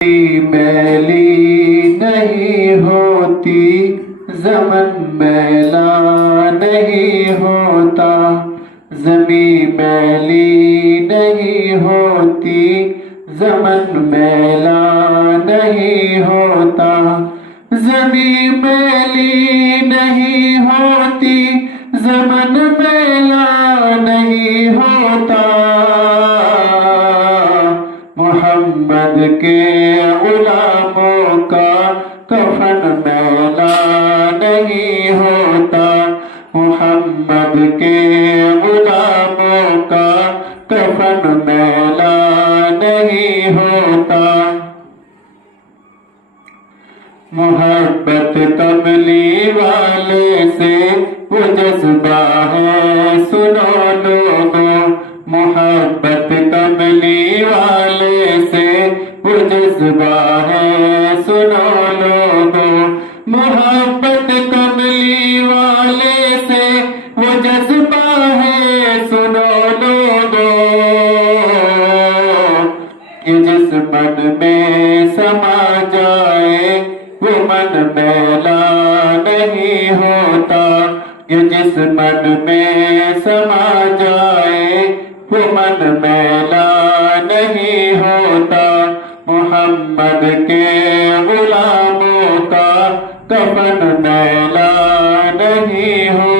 میلی نہیں ہوتی زمن میلا نہیں ہوتا، زمیں میلی نہیں ہوتی زمن میلا نہیں ہوتا، زمیں میلی نہیں ہوتی زمن میلا نہیں ہوتا، محمد کے غلاموں کا کفن میلا نہیں ہوتا، محمد کے غلاموں کا کفن میلا نہیں ہوتا، محبت کملی والے سے وہ جذبہ ہے سنو لوگوں، محبت کملی والے سے وہ جذبہ ہے سنو لوگوں، محبت کملی والے سے وہ جذبہ ہے سنو لوگوں، کہ جس من میں سما جائے وہ من میلا نہیں ہوتا، کہ جس من میں سما جائے وہ من میلا نہیں ہوتا، محمد کے غلاموں کا کفن میلا نہیں ہوتا۔